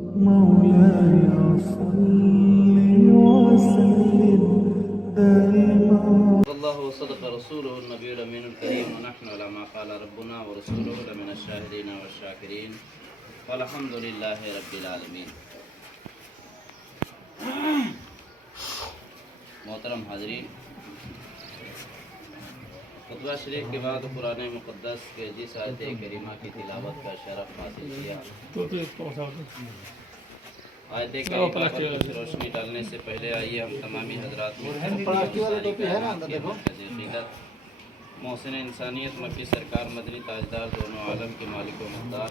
مولاي صل وسلم دائما. الله وصدق رسوله النبي الأمين الكريم ونحن على ما قال ربنا ورسوله لمن الشاهدين والشاكرين والحمد لله رب العالمين. محترم حاضرین، خطبہ شریف کے بعد قرآن مقدس کے جس آیت کریمہ کی تلاوت کا شرف حاصل کیا، آیت کریمہ پر کچھ روشنی ڈالنے سے پہلے آئیے ہم تمامی حضرات محسن انسانیت مکی سرکار مدنی تاجدار دونوں عالم کے مالک و مختار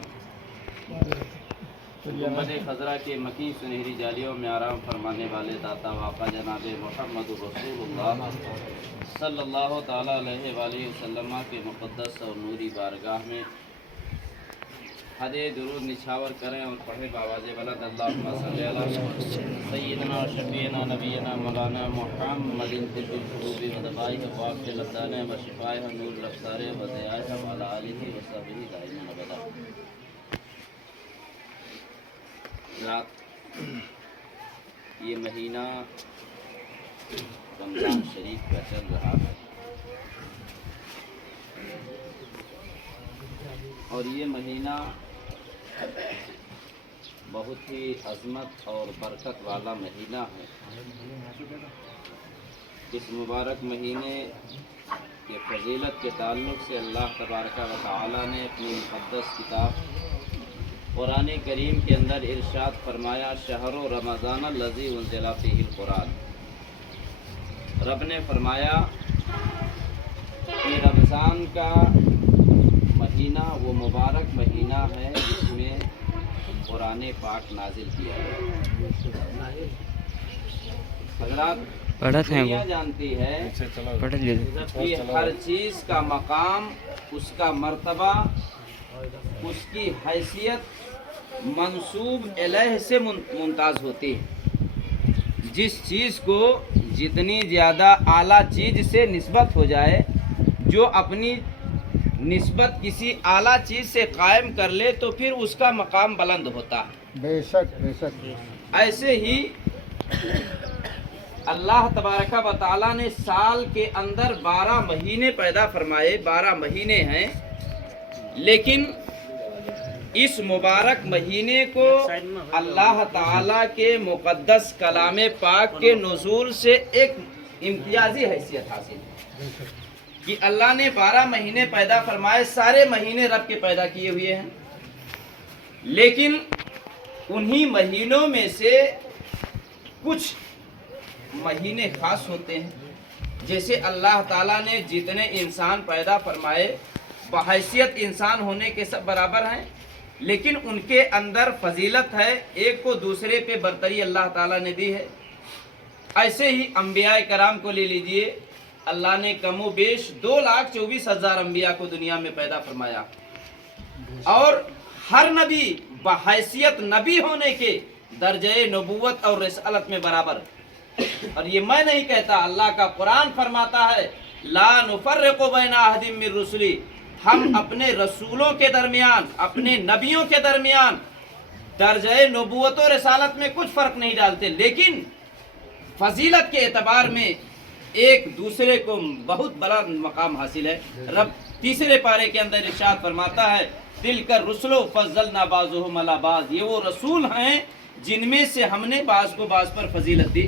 گنبد خضرا کے مکی سنہری جالیوں میں آرام فرمانے والے داتا واقع جناب محمد رسول اللہ صلی اللہ تعالیٰ علیہ وآلہ وسلم کے مقدس اور نوری بارگاہ میں حد درود نچھاور کریں اور پڑھے بآواز بلند اللہم صلی علی سیدنا و شفیعنا نبینا مولانا محمد طب القلوب و دبائہ وافِ الابدان و شفائہ نور الابصار و ضیائہ وعلی آلہ و صحبہ دائما ابدا. یہ مہینہ رمضان شریف کا چل رہا ہے اور یہ مہینہ بہت ہی عظمت اور برکت والا مہینہ ہے. اس مبارک مہینے کے فضیلت کے تعلق سے اللہ تبارک و تعالی نے اپنی مقدس کتاب قرآن کریم کے اندر ارشاد فرمایا، شہر رمضان الذی انزل فیہ القرآن. رب نے فرمایا کہ رمضان کا مہینہ وہ مبارک مہینہ ہے جس میں قرآن پاک نازل کیا ہے. حضرات دنیا جانتی ہے کہ ہر چیز کا مقام، اس کا مرتبہ، اس کی حیثیت منسوب الیہ سے ممتاز ہوتی ہے. جس چیز کو جتنی زیادہ اعلیٰ چیز سے نسبت ہو جائے، جو اپنی نسبت کسی اعلیٰ چیز سے قائم کر لے تو پھر اس کا مقام بلند ہوتا ہے. بے شک بے شک. ایسے ہی اللہ تبارک و تعالیٰ نے سال کے اندر 12 مہینے پیدا فرمائے. 12 مہینے ہیں، لیکن اس مبارک مہینے کو اللہ تعالیٰ کے مقدس کلام پاک کے نزول سے ایک امتیازی حیثیت حاصل ہے کہ اللہ نے 12 مہینے پیدا فرمائے. سارے مہینے رب کے پیدا کیے ہوئے ہیں، لیکن انہی مہینوں میں سے کچھ مہینے خاص ہوتے ہیں. جیسے اللہ تعالیٰ نے جتنے انسان پیدا فرمائے بحیثیت انسان ہونے کے سب برابر ہیں، لیکن ان کے اندر فضیلت ہے، ایک کو دوسرے پہ برتری اللہ تعالیٰ نے دی ہے. ایسے ہی انبیاء کرام کو لے لیجئے، اللہ نے کم و بیش 2,24,000 انبیاء کو دنیا میں پیدا فرمایا، اور ہر نبی بحیثیت نبی ہونے کے درجہ نبوت اور رسالت میں برابر. اور یہ میں نہیں کہتا، اللہ کا قرآن فرماتا ہے لا نفرق بین احد من رسلی، ہم اپنے رسولوں کے درمیان، اپنے نبیوں کے درمیان درجہ نبوت و رسالت میں کچھ فرق نہیں ڈالتے، لیکن فضیلت کے اعتبار میں ایک دوسرے کو بہت بڑا مقام حاصل ہے. رب تیسرے پارے کے اندر ارشاد فرماتا ہے تلک الرسل فضلنا بعضهم علی بعض، یہ وہ رسول ہیں جن میں سے ہم نے بعض کو بعض پر فضیلت دی.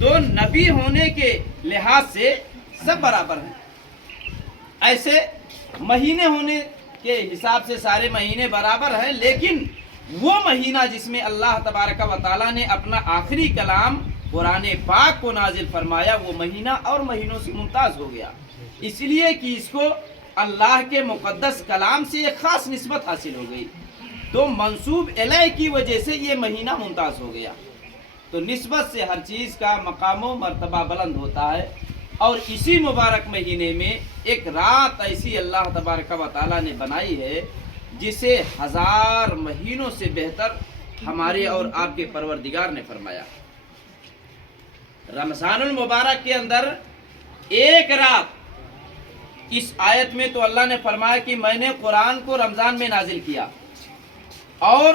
تو نبی ہونے کے لحاظ سے سب برابر ہیں. ایسے مہینے ہونے کے حساب سے سارے مہینے برابر ہیں، لیکن وہ مہینہ جس میں اللہ تبارک و تعالیٰ نے اپنا آخری کلام قرآن پاک کو نازل فرمایا، وہ مہینہ اور مہینوں سے ممتاز ہو گیا، اس لیے کہ اس کو اللہ کے مقدس کلام سے ایک خاص نسبت حاصل ہو گئی، تو منسوب الیہ کی وجہ سے یہ مہینہ ممتاز ہو گیا. تو نسبت سے ہر چیز کا مقام و مرتبہ بلند ہوتا ہے. اور اسی مبارک مہینے میں ایک رات ایسی اللہ تبارک و تعالیٰ نے بنائی ہے جسے 1000 مہینوں سے بہتر ہمارے اور آپ کے پروردگار نے فرمایا. رمضان المبارک کے اندر ایک رات، اس آیت میں تو اللہ نے فرمایا کہ میں نے قرآن کو رمضان میں نازل کیا، اور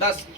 10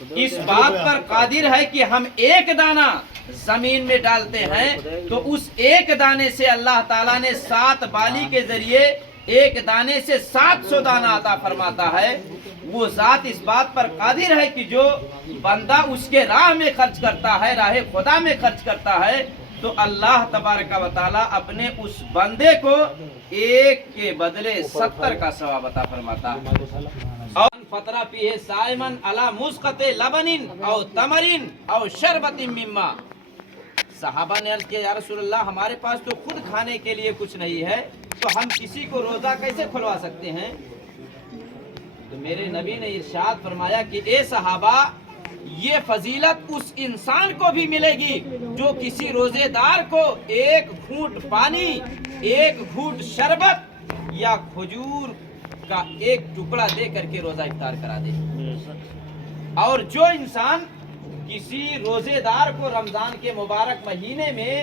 اس بات پر قادر ہے کہ ہم ایک دانہ زمین میں ڈالتے ہیں تو اس ایک دانے سے اللہ تعالیٰ نے 7 بالی کے ذریعے ایک دانے سے 700 دانہ عطا فرماتا ہے۔ وہ ذات اس بات پر قادر ہے کہ جو بندہ اس کے راہ میں خرچ کرتا ہے، راہ خدا میں خرچ کرتا ہے، تو اللہ تبارک و تعالیٰ اپنے اس بندے کو ایک کے بدلے 70 کا ثواب عطا فرماتا ہے۔ اور فطرہ پیہ سائمن علی مسقط لبن او تمر او شربت مما، صحابہ نے عرض کیا یا رسول اللہ ہمارے پاس تو خود کھانے کے لیے کچھ نہیں ہے، تو ہم کسی کو روزہ کیسے کھلوا سکتے ہیں؟ تو میرے نبی نے ارشاد فرمایا کہ اے صحابہ، یہ فضیلت اس انسان کو بھی ملے گی جو کسی روزے دار کو ایک گھونٹ پانی، ایک گھونٹ شربت یا کھجور کا ایک ٹکڑا دے کر کے روزہ افطار کرا دے۔ اور جو انسان کسی روزے دار کو رمضان کے مبارک مہینے میں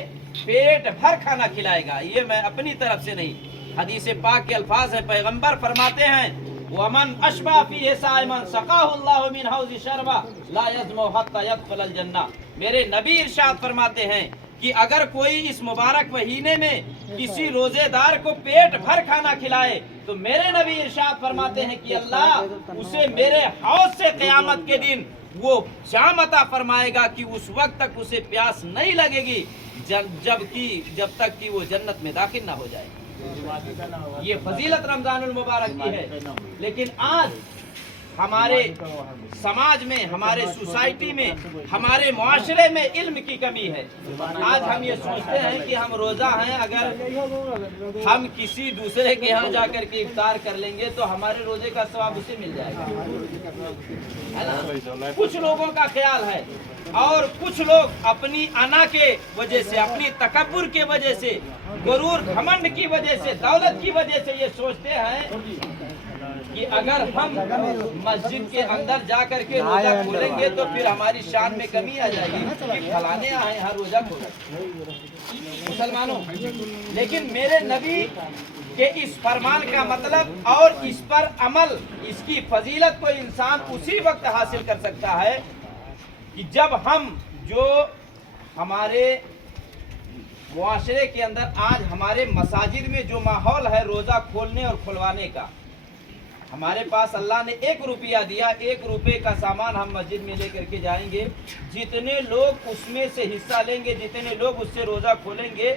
پیٹ بھر کھانا کھلائے گا، یہ میں اپنی طرف سے نہیں، حدیث پاک کے الفاظ ہیں، پیغمبر فرماتے ہیں وَمَنْ أَشْبَعَ فِيهِ صَائِمًا سَقَاهُ اللَّهُ مِنْ حَوْضِ شَرْبًا لَا يَظْمَأُ حَتَّى يَدْخُلَ الْجَنَّةَ۔ میرے نبی ارشاد فرماتے ہیں کہ اگر کوئی اس مبارک مہینے میں کسی روزے دار کو پیٹ بھر کھانا کھلائے تو میرے نبی ارشاد فرماتے ہیں کہ اللہ اسے میرے حوض سے قیامت کے دن وہ جام عطا فرمائے گا کہ اس وقت تک اسے پیاس نہیں لگے گی جب تک کہ وہ جنت میں داخل نہ ہو جائے۔ یہ فضیلت رمضان المبارک کی ہے، لیکن آج ہمارے سماج میں، ہمارے سوسائٹی میں، ہمارے معاشرے میں علم کی کمی ہے۔ آج ہم یہ سوچتے ہیں کہ ہم روزہ ہیں، اگر ہم کسی دوسرے کے ہاں جا کر کے افطار کر لیں گے تو ہمارے روزے کا ثواب اسے مل جائے گا، ہے نا؟ کچھ لوگوں کا خیال ہے، اور کچھ لوگ اپنی انا کے وجہ سے، اپنی تکبر کے وجہ سے، غرور گھمنڈ کی وجہ سے، دولت کی وجہ سے یہ سوچتے ہیں کہ اگر ہم مسجد کے اندر جا کر کے روزہ کھولیں گے تو پھر ہماری شان میں کمی آ جائے گی کہ فلانے آئے ہر روزہ کھولیں۔ مسلمانوں، لیکن میرے نبی کہ اس فرمان کا مطلب اور اس پر عمل، اس کی فضیلت کو انسان اسی وقت حاصل کر سکتا ہے کہ جب ہم جو ہمارے معاشرے کے اندر آج ہمارے مساجد میں جو ماحول ہے روزہ کھولنے اور کھلوانے کا، ہمارے پاس اللہ نے 1 روپیہ دیا، 1 روپے کا سامان ہم مسجد میں لے کر کے جائیں گے، جتنے لوگ اس میں سے حصہ لیں گے، جتنے لوگ اس سے روزہ کھولیں گے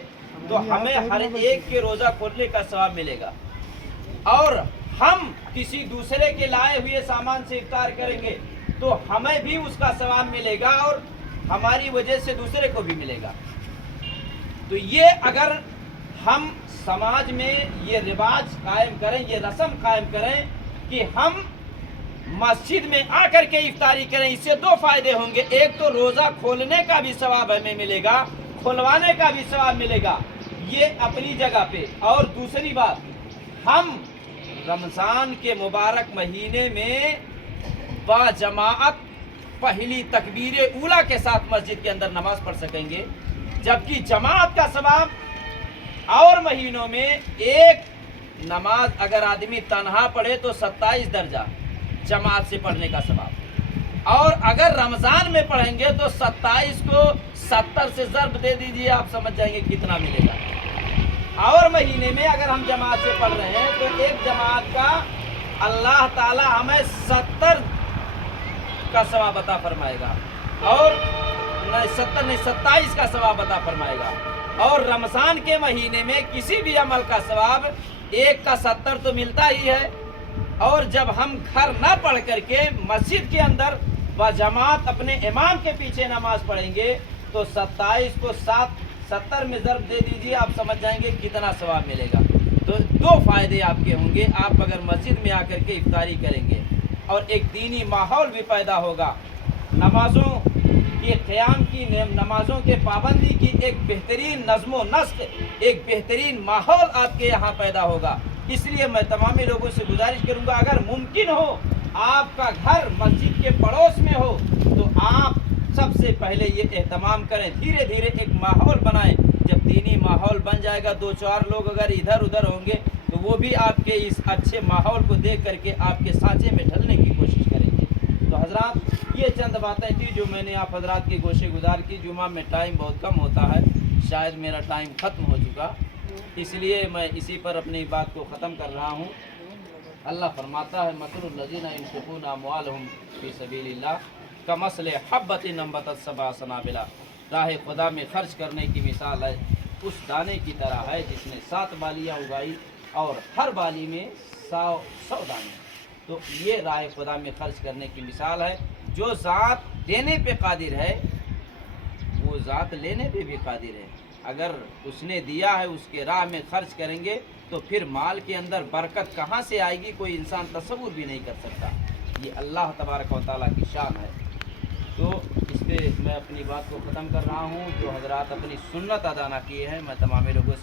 تو ہمیں ہر ایک کے روزہ کھولنے کا ثواب ملے گا۔ اور ہم کسی دوسرے کے لائے ہوئے سامان سے افطار کریں گے تو ہمیں بھی اس کا ثواب ملے گا اور ہماری وجہ سے دوسرے کو بھی ملے گا۔ تو یہ اگر ہم سماج میں یہ رواج قائم کریں، یہ رسم قائم کریں کہ ہم مسجد میں آ کر کے افطاری کریں، اس سے 2 فائدے ہوں گے۔ ایک تو روزہ کھولنے کا بھی ثواب ہمیں ملے گا، کھلوانے کا بھی ثواب ملے گا، یہ اپنی جگہ پہ۔ اور دوسری بات، ہم رمضان کے مبارک مہینے میں با جماعت پہلی تکبیر اولیٰ کے ساتھ مسجد کے اندر نماز پڑھ سکیں گے، جبکہ جماعت کا ثواب اور مہینوں میں ایک نماز اگر آدمی تنہا پڑھے تو 27 درجہ جماعت سے پڑھنے کا ثواب، اور اگر رمضان میں پڑھیں گے تو 27 کو 70 سے ضرب دے دیجئے، آپ سمجھ جائیں گے کتنا ملے گا۔ اور مہینے میں اگر ہم جماعت سے پڑھ رہے ہیں تو ایک جماعت کا اللہ تعالی ہمیں 70 کا ثواب عطا فرمائے گا، اور 27 کا ثواب عطا فرمائے گا۔ اور رمضان کے مہینے میں کسی بھی عمل کا ثواب 1 کا 70 تو ملتا ہی ہے، اور جب ہم گھر نہ پڑھ کر کے مسجد کے اندر بجماعت اپنے امام کے پیچھے نماز پڑھیں گے تو 27 کو 70 میں ضرب دے دیجئے، آپ سمجھ جائیں گے کتنا ثواب ملے گا۔ تو 2 فائدے آپ کے ہوں گے، آپ اگر مسجد میں آ کر کے افطاری کریں گے، اور ایک دینی ماحول بھی پیدا ہوگا، نمازوں کے قیام کی، نمازوں کے پابندی کی ایک بہترین نظم و نسق، ایک بہترین ماحول آپ کے یہاں پیدا ہوگا۔ اس لیے میں تمامی لوگوں سے گزارش کروں گا، اگر ممکن ہو آپ کا گھر مسجد کے پڑوس میں ہو تو آپ سب سے پہلے یہ اہتمام کریں، دھیرے دھیرے ایک ماحول بنائیں۔ جب دینی ماحول بن جائے گا، 2-4 لوگ اگر ادھر ادھر ہوں گے تو وہ بھی آپ کے اس اچھے ماحول کو دیکھ کر کے آپ کے سانچے میں ڈھلنے کی کوشش کریں گے۔ تو حضرات یہ چند باتیں تھی جو میں نے آپ حضرات کی گوشے گزار کی. جمعہ میں ٹائم بہت کم ہوتا ہے، شاید میرا ٹائم ختم ہو چکا، اس لیے میں اسی پر اپنی بات کو ختم کر رہا ہوں. اللہ فرماتا ہے مثل الذین ينفقون اموالهم فی سبیل اللہ کمثل حبۃ انبتت سبع سنابل. راہ خدا میں خرچ کرنے کی مثال ہے اس دانے کی طرح ہے جس نے 7 بالیاں اگائی اور ہر بالی میں 100 دانے. تو یہ راہ خدا میں خرچ کرنے کی مثال ہے. جو ذات دینے پہ قادر ہے وہ ذات لینے پہ بھی قادر ہے. اگر اس نے دیا ہے اس کے راہ میں خرچ کریں گے تو پھر مال کے اندر برکت کہاں سے آئے گی کوئی انسان تصور بھی نہیں کر سکتا. یہ اللہ تبارک و تعالیٰ کی شان ہے. تو اس پہ میں اپنی بات کو ختم کر رہا ہوں. جو حضرات اپنی سنت ادا نہ کیے ہیں میں تمام لوگوں سے